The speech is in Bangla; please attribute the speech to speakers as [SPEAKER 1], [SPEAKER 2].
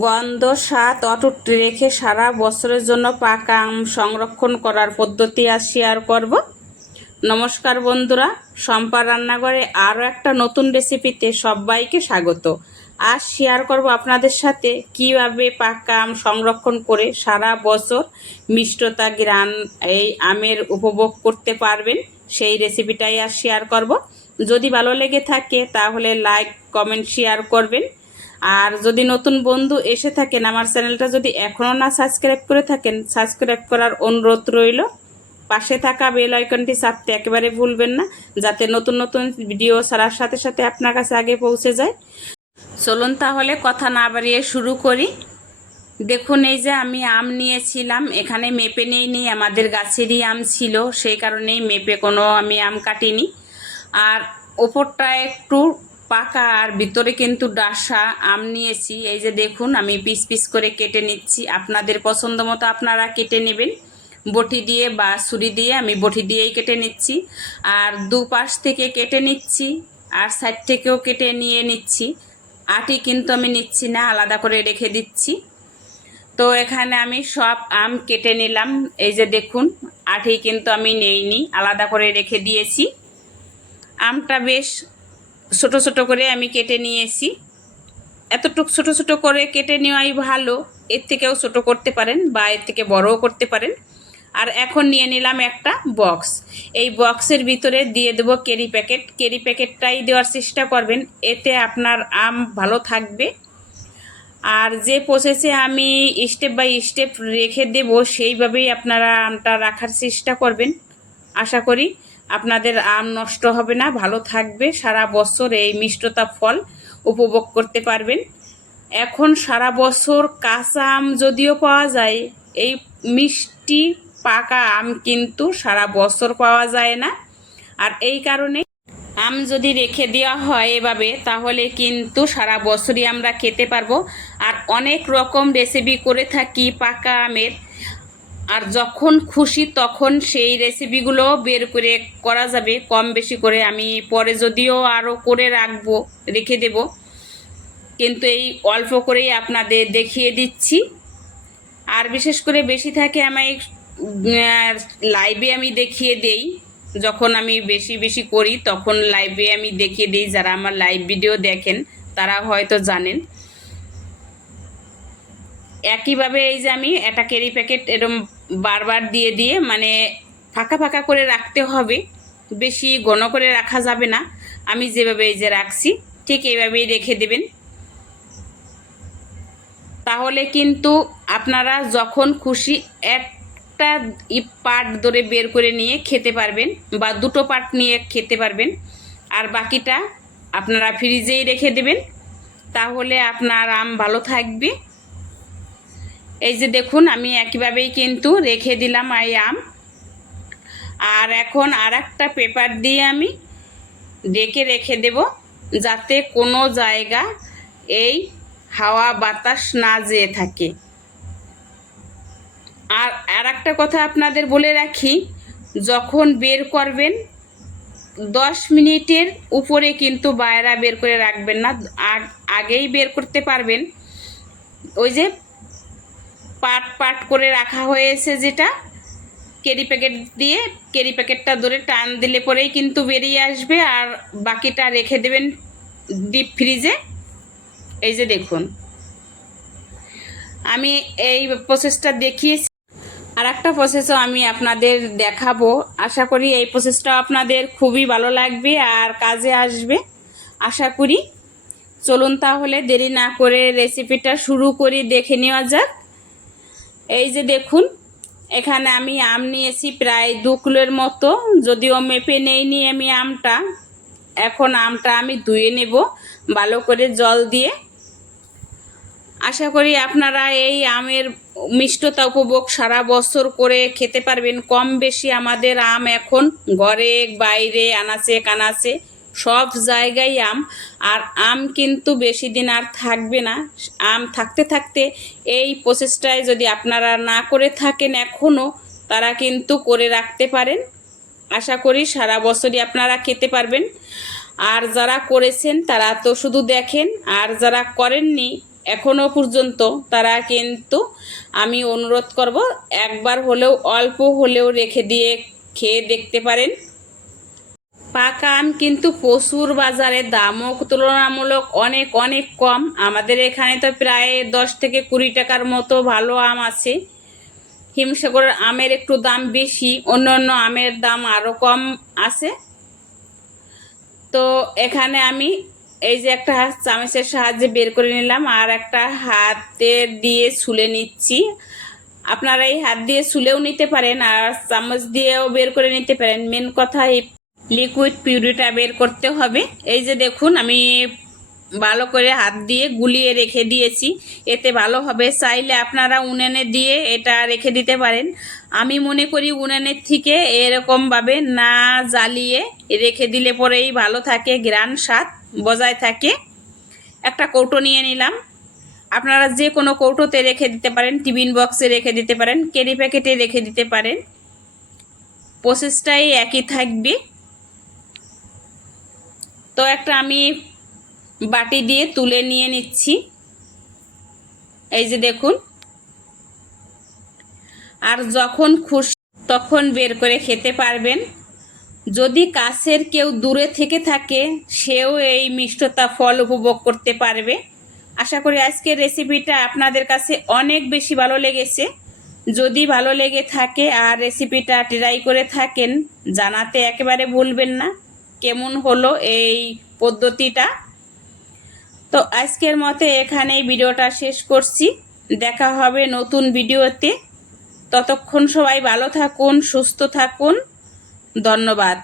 [SPEAKER 1] গন্ধ, স্বাদ অটুট রেখে সারা বছরের জন্য পাকা আম সংরক্ষণ করার পদ্ধতি আজ শেয়ার করব। নমস্কার বন্ধুরা সম্পা রান্নাঘরে আরও একটা নতুন রেসিপিতে সবাইকে স্বাগত। আজ শেয়ার করব আপনাদের সাথে কীভাবে পাকা আম সংরক্ষণ করে সারা বছর মিষ্টতা গ্রান এই আমের উপভোগ করতে পারবেন। সেই রেসিপিটাই আজ শেয়ার করব। যদি ভালো লেগে থাকে তাহলে লাইক, কমেন্ট, শেয়ার করবেন। আর যদি নতুন বন্ধু এসে থাকেন, আমার চ্যানেলটা যদি এখনও না সাবস্ক্রাইব করে থাকেন, সাবস্ক্রাইব করার অনুরোধ রইল। পাশে থাকা বেল আইকনটি চাপতে একেবারে ভুলবেন না, যাতে নতুন নতুন ভিডিও ছাড়ার সাথে সাথে আপনার কাছে আগে পৌঁছে যায়। চলুন তাহলে কথা না বাড়িয়ে শুরু করি। দেখুন, এই যে আমি আম নিয়েছিলাম, এখানে মেপে নেই নি আমাদের গাছেরই আম ছিল, সেই কারণেই মেপে কোনো আমি আম কাটিনি। আর ওপরটা একটু পাকা আর ভিতরে কিন্তু ডাসা, আম নিয়েছি। এই যে দেখুন, আমি পিস পিস করে কেটে নিচ্ছি। আপনাদের পছন্দ মতো আপনারা কেটে নেবেন। বটি দিয়ে বা ছুরি দিয়ে আমি বটি দিয়েই কেটে নিচ্ছি। আর দুপাশ থেকে কেটে নিচ্ছি আর সাইড থেকেও কেটে নিয়ে নিচ্ছি। আটি কিন্তু আমি নিচ্ছি না, আলাদা করে রেখে দিচ্ছি। তো এখানে আমি সব আম কেটে নিলাম। এই যে দেখুন, আটি কিন্তু আমি নেইনি, আলাদা করে রেখে দিয়েছি। আমটা বেশ ছোট ছোট করে আমি কেটে নিয়েছি। এতটুক ছোট ছোট করে কেটে নেওয়াই ভালো। এর থেকেও ছোট করতে পারেন বা এর থেকে বড়ও করতে পারেন। আর এখন নিয়ে নিলাম একটা বক্স। এই বক্সের ভিতরে দিয়ে দেবো কেরি প্যাকেট। কেরি প্যাকেটটাই দেওয়ার চেষ্টা করবেন। এতে আপনার আম ভালো থাকবে। আর যে প্রসেসে আমি স্টেপ বাই স্টেপ রেখে দেব, সেইভাবেই আপনারা আমটা রাখার চেষ্টা করবেন। আশা করি আপনাদের আম নষ্ট হবে না, ভালো থাকবে। সারা বছর এই মিষ্টতা ফল উপভোগ করতে পারবেন। এখন সারা বছর কাঁচা আম যদিও পাওয়া যায়, এই মিষ্টি পাকা আম কিন্তু সারা বছর পাওয়া যায় না। আর এই কারণে আম যদি রেখে দেওয়া হয় এভাবে, তাহলে কিন্তু সারা বছরই আমরা খেতে পারব। আর অনেক রকম রেসিপি করে থাকি পাকা আমের। আর যখন খুশি তখন সেই রেসিপিগুলো বের করে করা যাবে, কম বেশি করে। আমি পরে যদিও আরও করে রাখব, রেখে দেব। কিন্তু এই অল্প করেই আপনাদের দেখিয়ে দিচ্ছি। আর বিশেষ করে বেশি থাকে আমি লাইভে আমি দেখিয়ে দেই। যখন আমি বেশি বেশি করি, তখন লাইভে আমি দেখিয়ে দিই। যারা আমার লাইভ ভিডিও দেখেন, তারা হয়তো জানেন। একইভাবে এই যে আমি একটা কেরি প্যাকেট এরম বারবার দিয়ে দিয়ে মানে ফাঁকা ফাঁকা করে রাখতে হবে। বেশি ঘন করে রাখা যাবে না। আমি যেভাবে এই যে রাখছি, ঠিক এইভাবেই রেখে দেবেন। তাহলে কিন্তু আপনারা যখন খুশি একটা পার্ট ধরে বের করে নিয়ে খেতে পারবেন বা দুটো পার্ট নিয়ে খেতে পারবেন। আর বাকিটা আপনারা ফ্রিজেই রেখে দেবেন। তাহলে আপনার আম ভালো থাকবে। এই যে দেখুন, আমি একইভাবেই কিন্তু রেখে দিলাম এই আম। আর এখন আর একটা পেপার দিয়ে আমি ডেকে রেখে দেব, যাতে কোনো জায়গা এই হাওয়া বাতাস না যেয়ে থাকে। আর আর একটা কথা আপনাদের বলে রাখি, যখন বের করবেন, দশ মিনিটের উপরে কিন্তু বায়রা বের করে রাখবেন না। আগেই বের করতে পারবেন। ওই যে পাট পাট করে রাখা হয়েছে যেটা। কেরি প্যাকেট দিয়ে, কেরি প্যাকেটটা ধরে টান দিলে পরেই কিন্তু বেরিয়ে আসবে। আর বাকিটা রেখে দেবেন ডিপ ফ্রিজে। এই যে দেখুন। আমি এই প্রসেসটা দেখিয়েছি। আর একটা প্রসেসও আমি আপনাদের দেখাবো। আশা করি এই প্রসেসটা আপনাদের খুবই ভালো লাগবে আর কাজে আসবে। আশা করি। চলুন তাহলে দেরি না করে রেসিপিটা শুরু করি, দেখে নেওয়া যাক। এই যে দেখুন, এখানে আমি আম নিয়েছি প্রায় দু কিলোর মতো। যদিও মেপে নেইনি আমি আমটা, এখন আমটা আমি ধুয়ে নেব ভালো করে জল দিয়ে। আশা করি আপনারা এই আমের মিষ্টতা উপভোগ সারা বছর করে খেতে পারবেন। কম বেশি আমাদের আম এখন ঘরে, বাইরে, আনাচে, কানাচে সব জায়গায় আম, আর আম কিন্তু বেশি দিন আর থাকবে না। আম থাকতে থাকতে এই প্রসেসটায় যদি আপনারা না করে থাকেন এখনও তারা কিন্তু করে রাখতে পারেন। আশা করি সারা বছরই আপনারা খেতে পারবেন। আর যারা করেছেন, তারা তো শুধু দেখেন, আর যারা করেননি এখনও পর্যন্ত তারা কিন্তু আমি অনুরোধ করব, একবার হলেও অল্প হলেও রেখে দিয়ে খেয়ে দেখতে পারেন। পাকা আম কিন্তু প্রচুর বাজারে দামও তুলনামূলক অনেক অনেক কম। আমাদের এখানে তো প্রায় দশ থেকে কুড়ি টাকার মতো ভালো আম আছে। হিমসাগরের আমের একটু দাম বেশি, অন্য অন্য আমের দাম আরও কম আছে। তো এখানে আমি এই যে একটা হাত চামচের সাহায্যে বের করে নিলাম আর একটা হাতে দিয়ে ছুলে নিচ্ছি। আপনারা এই হাত দিয়ে ছুলেও নিতে পারেন আর চামচ দিয়েও বের করে নিতে পারেন। মেন কথা লিকুইড পিউরিটা বের করতে হবে। এই যে দেখুন, আমি ভালো করে হাত দিয়ে গুলিয়ে রেখে দিয়েছি। এতে ভালো হবে। চাইলে আপনারা উনানে দিয়ে এটা রেখে দিতে পারেন। আমি মনে করি উনানের থেকে এরকমভাবে না জ্বালিয়ে রেখে দিলে পরেই ভালো থাকে গ্রান স্বাদ বজায় থাকে। একটা কৌটো নিয়ে নিলাম। আপনারা যে কোনো কৌটোতে রেখে দিতে পারেন, টিফিন বক্সে রেখে দিতে পারেন, কেরি প্যাকেটে রেখে দিতে পারেন। প্রসেসটাই একই থাকবে। তো একটা আমি বাটি দিয়ে তুলে নিয়ে নিচ্ছি। এই যে দেখুন। আর যখন খুশি, তখন বের করে খেতে পারবেন। যদি কাছের কেউ দূরে থেকে থাকে, সেও এই মিষ্টতা ফল উপভোগ করতে পারবে। আশা করি আজকের রেসিপিটা আপনাদের কাছে অনেক বেশি ভালো লেগেছে। যদি ভালো লেগে থাকে আর রেসিপিটা ট্রাই করে থাকেন, জানাতে একেবারে ভুলবেন না। কেমন হলো এই পদ্ধতিটা? তো আজকের মতে এখানেই ভিডিওটা শেষ করছি। দেখা হবে নতুন ভিডিওতে। ততক্ষণ সবাই ভালো থাকুন, সুস্থ থাকুন। ধন্যবাদ।